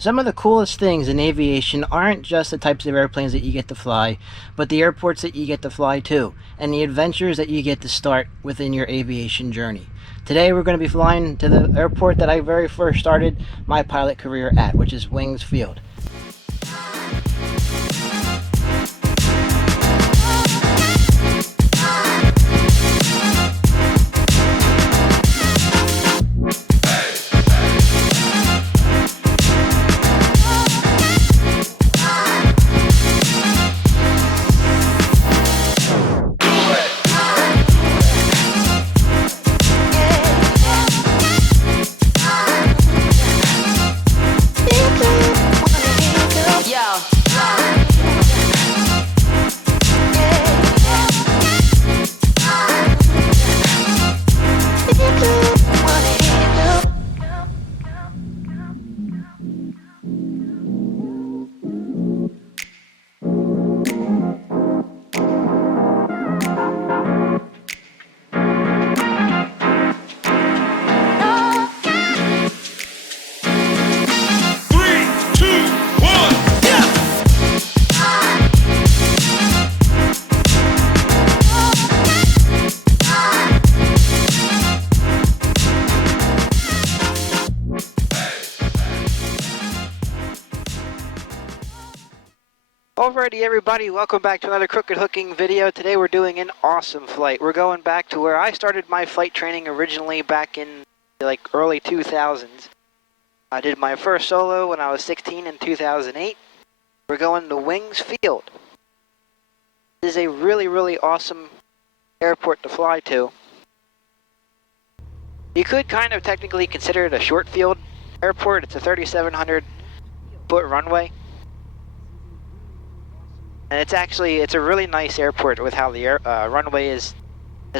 Some of the coolest things in aviation aren't just the types of airplanes that you get to fly, but the airports that you get to fly to, and the adventures that you get to start within your aviation journey. Today we're going to be flying to the airport that I very first started my pilot career at, which is Wings Field. Alrighty everybody, welcome back to another crooked hooking video. Today we're doing an awesome flight. We're going back to where I started my flight training originally back in like early 2000s. I did my first solo when I was 16 in 2008. We're going to Wings Field. This is a really awesome airport to fly to. You could kind of technically consider it a short field airport. It's a 3,700 foot runway. And it's a really nice airport with how the runway has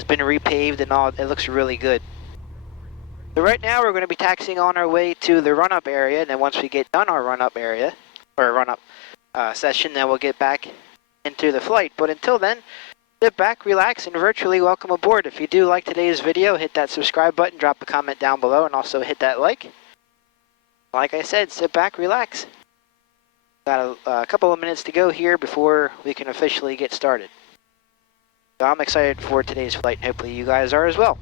been repaved and all. It looks really good. So right now we're going to be taxiing on our way to the run-up area, and then once we get done our run-up area, or run-up session, then we'll get back into the flight. But until then, sit back, relax, and virtually welcome aboard. If you do like today's video, hit that subscribe button, drop a comment down below, and also hit that like. Like I said, sit back, relax. Got a couple of minutes to go here before we can officially get started. So I'm excited for today's flight, and hopefully you guys are as well.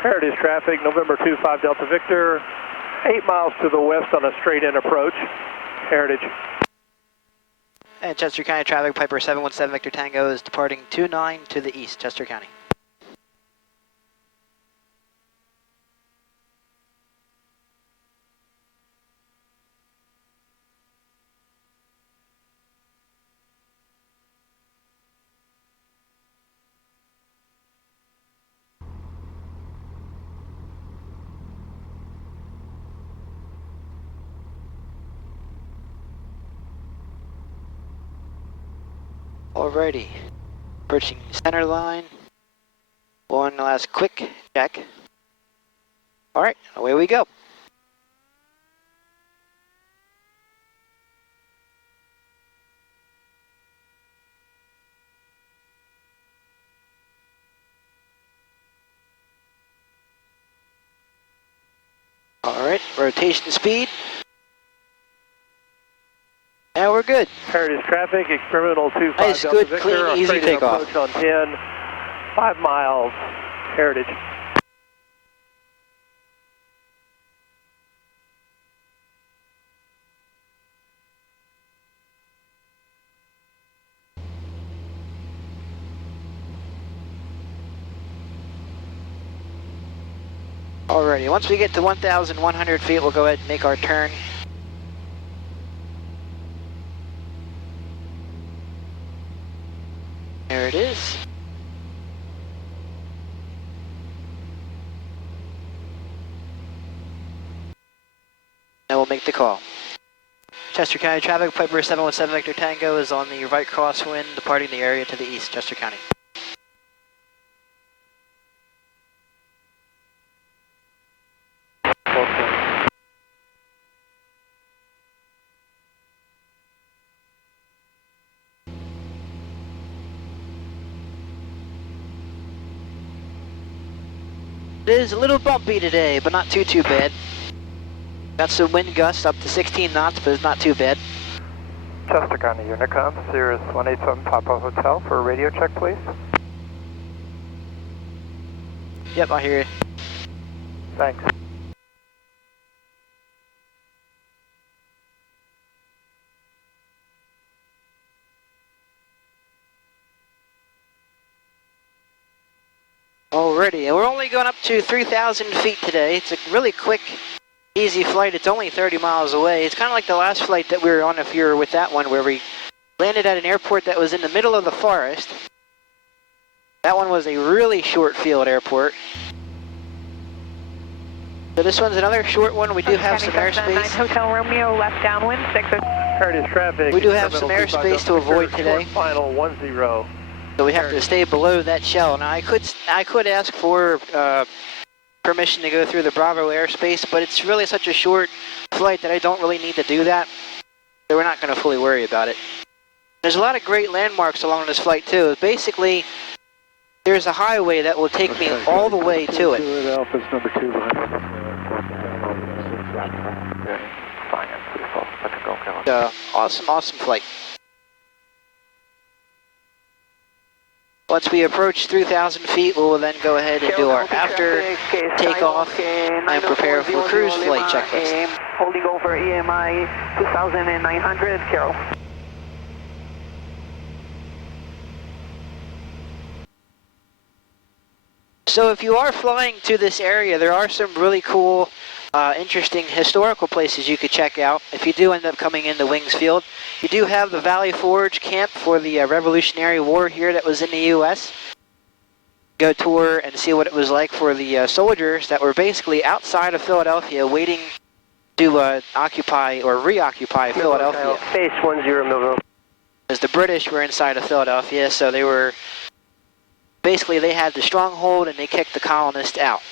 Heritage traffic, November 25 Delta Victor, 8 miles to the west on a straight-in approach. Heritage. And Chester County traffic, Piper 717 Victor Tango is departing 29 to the east, Chester County. Alrighty, approaching center line. One last quick check. Alright, away we go. Alright, rotation speed. And we're good. Heritage traffic, experimental 25 Nice, Delta good, Victor, clean, easy straight-in takeoff. approach on 10, 5 miles, Heritage. Alrighty, once we get to 1,100 feet, we'll go ahead and make our turn. There it is. And we'll make the call. Chester County traffic, Piper 717 Victor Tango is on the right crosswind, departing the area to the east, Chester County. It is a little bumpy today, but not too bad. Got some wind gusts up to 16 knots, but it's not too bad. Chester County Unicom, Cirrus 187 Papa Hotel for a radio check, please. Yep, I hear you. Thanks. Alrighty, and we're only going up to 3,000 feet today. It's a really quick, easy flight. It's only 30 miles away. It's kind of like the last flight that we were on, if you were with that one, where we landed at an airport that was in the middle of the forest. That one was a really short field airport. So this one's another short one. We do have some airspace. Hotel Romeo, left downwind, 6. Heritage traffic. We do have some airspace to avoid today. Final 10. So we have to stay below that shell. Now I could ask for permission to go through the Bravo airspace, but it's really such a short flight that I don't really need to do that. So we're not going to fully worry about it. There's a lot of great landmarks along this flight too. Basically, there's a highway that will take me all the way to it. Alpha's number 2 Awesome flight. Once we approach 3,000 feet, we will then go ahead and do our after takeoff and prepare for cruise flight checklist. Holding over EMI 2,900, Carol. So if you are flying to this area, there are some really cool, interesting historical places you could check out. If you do end up coming into Wings Field, you do have the Valley Forge camp for the Revolutionary War here that was in the U.S. Go tour and see what it was like for the soldiers that were basically outside of Philadelphia waiting to occupy or reoccupy Philadelphia. Base 10 Millville. As the British were inside of Philadelphia, so they were, basically they had the stronghold and they kicked the colonists out.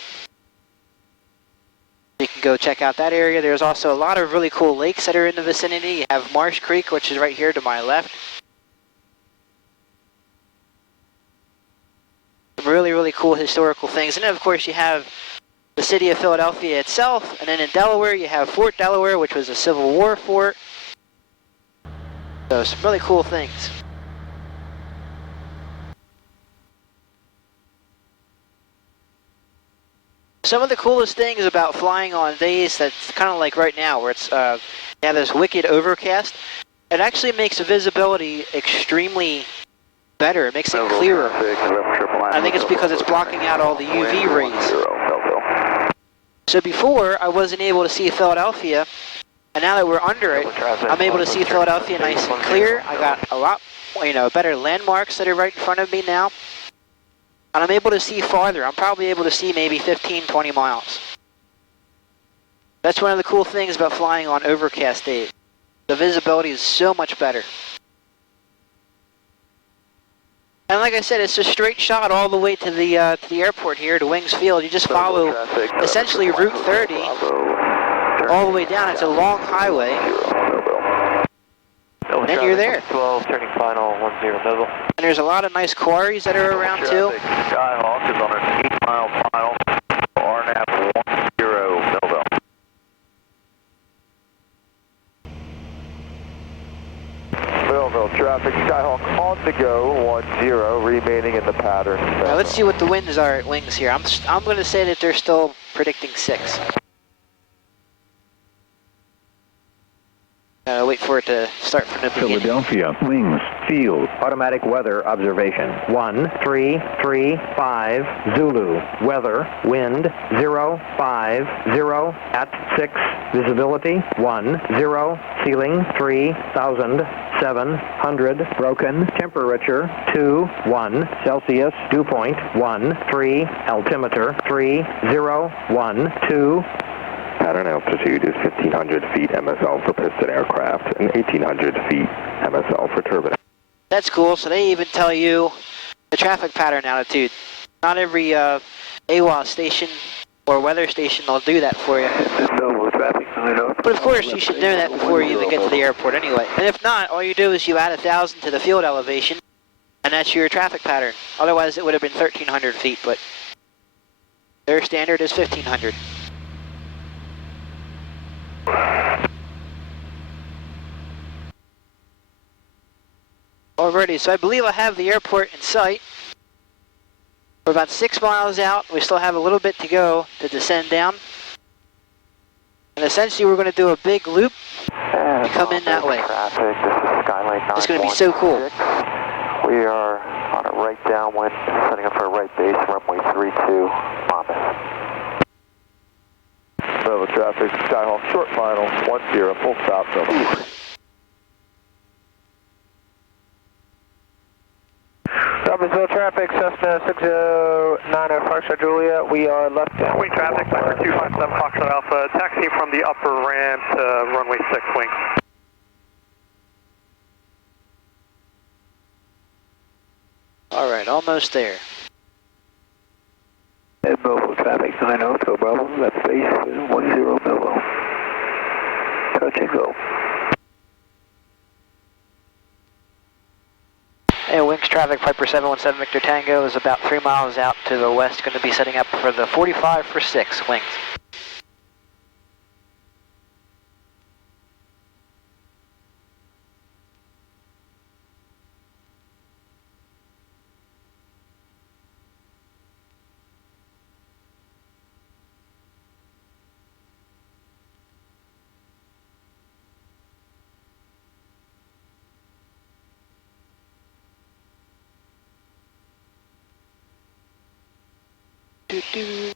You can go check out that area. There's also a lot of really cool lakes that are in the vicinity. You have Marsh Creek, which is right here to my left. Really cool historical things. And then of course you have the city of Philadelphia itself, and then in Delaware you have Fort Delaware, which was a Civil War fort. So some really cool things. Some of the coolest things about flying on days that's kind of like right now, where it's you have this wicked overcast, it actually makes the visibility extremely better. It makes it clearer. I think it's because it's blocking out all the UV rays. So before, I wasn't able to see Philadelphia, and now that we're under it, I'm able to see Philadelphia nice and clear. I got a lot, better landmarks that are right in front of me now. And I'm able to see farther. I'm probably able to see maybe 15, 20 miles. That's one of the cool things about flying on overcast days. The visibility is so much better. And like I said, it's a straight shot all the way to the airport here, to Wings Field. You just follow essentially Route 30 all the way down. It's a long highway. And then you're there. 12, turning final 10 Millville. And there's a lot of nice quarries that are around too. Skyhawk is on an 8-mile final, RNAP 10 Millville. Millville traffic, Skyhawk on the go, 10, remaining in the pattern. Now let's see what the winds are at Wings here. I'm going to say that they're still predicting 6. Wait for it to start from the beginning. Philadelphia, Wings, Field. Automatic weather observation. 1335 Zulu. Weather, wind 050 at 6. Visibility 10. Ceiling 3,700. Broken. Temperature 21 Celsius. Dew point 13. Altimeter 3012. Pattern altitude is 1,500 feet MSL for piston aircraft and 1,800 feet MSL for turbine. That's cool. So they even tell you the traffic pattern altitude. Not every AWOS station or weather station will do that for you. But of course, you should know that before you even get to the airport anyway. And if not, all you do is you add 1,000 to the field elevation, and that's your traffic pattern. Otherwise, it would have been 1,300 feet, but Their standard is 1500. Alrighty, so I believe I have the airport in sight. We're about 6 miles out. We still have a little bit to go to descend down. And essentially we're going to do a big loop and come in that way. Traffic, this is Skylane It's going to be so cool. 916. We are on a right downwind, setting up for a right base, runway 32, Monmouth. Nova traffic, Skyhawk, short final, 10, full stop, Nova. Robbinsville traffic, Cessna 6090 Foxtrot Juliet, we are left down. Wing traffic, number 257 Foxtrot Alpha, taxiing from the upper ramp to runway 6 wing. Alright, almost there. Mobile traffic 90 to Bravo, left base 10 Mobile. Touch and go. Hey, Wings traffic, Piper 717 Victor Tango is about 3 miles out to the west, going to be setting up for the 45 for 6, Wings. Doo-doo.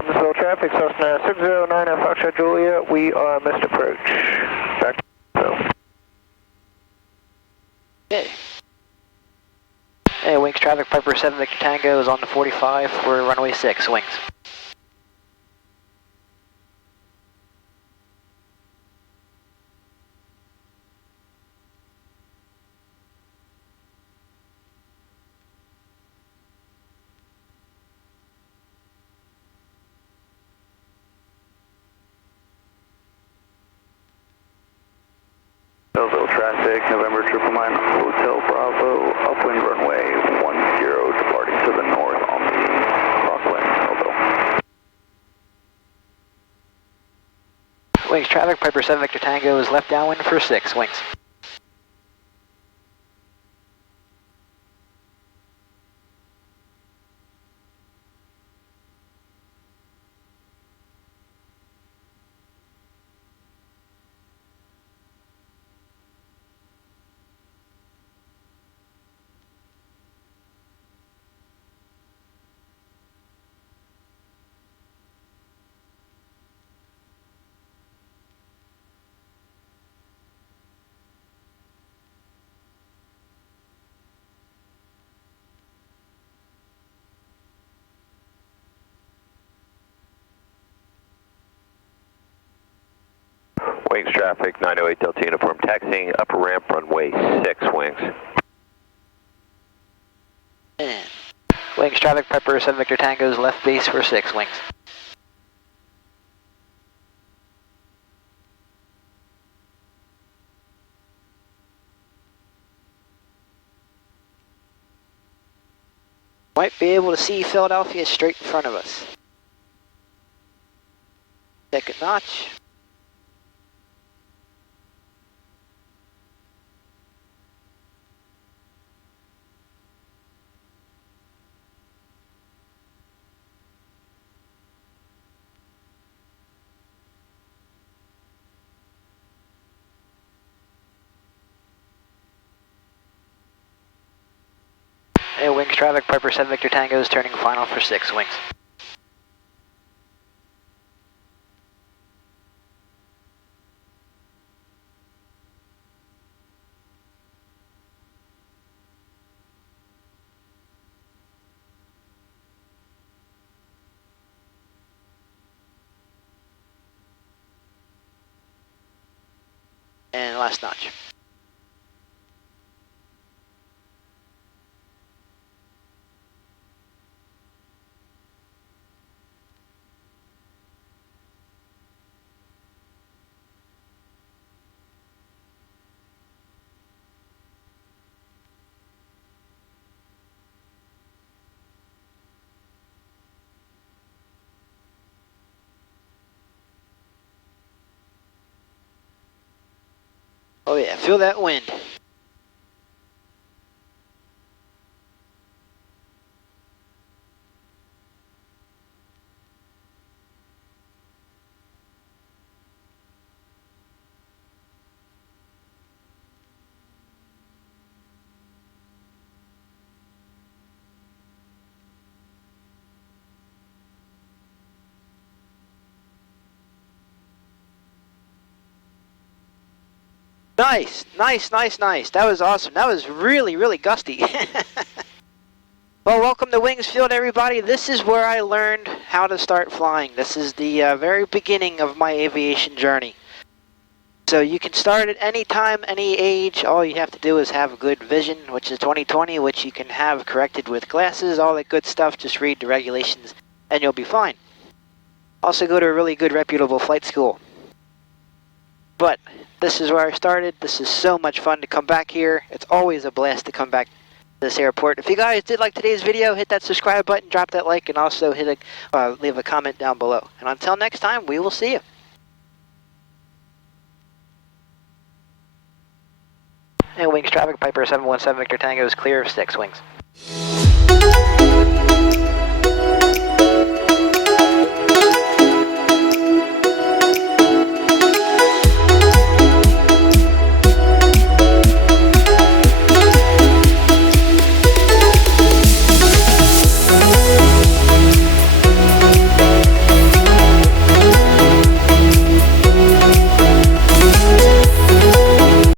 Robbinsville traffic, Cessna 6090 Foxtrot Juliet, we are missed approach. Back to Robbinsville. Okay. Hey, Wings traffic, Piper 7 Victor Tango is on the 45 for runway 6, Wings. Belleville traffic, November 999 Hotel Bravo, upwind runway 10, departing to the north on the crosswind, Belleville. Wings traffic, Piper 7 Victor Tango is left downwind for 6, Wings. Wings traffic, 908 Delta Uniform, taxiing upper ramp, runway 6, Wings. And Wings traffic, Piper 7 Victor Tango is left base for 6, Wings. Might be able to see Philadelphia straight in front of us. Second notch. Hey, Wings traffic, Piper 7 Victor Tango is turning final for 6, Wings. And last notch. Oh yeah, feel that wind. Nice, nice, nice, nice. That was awesome. That was really, really gusty. Well, welcome to Wings Field, everybody. This is where I learned how to start flying. This is the very beginning of my aviation journey. So you can start at any time, any age. All you have to do is have good vision, which is 20/20, which you can have corrected with glasses, all that good stuff. Just read the regulations and you'll be fine. Also go to a really good reputable flight school. But this is where I started. This is so much fun to come back here. It's always a blast to come back to this airport. If you guys did like today's video, hit that subscribe button, drop that like, and also leave a comment down below. And until next time, we will see you. And Wings traffic, Piper 717 Victor Tango is clear of 6 wings.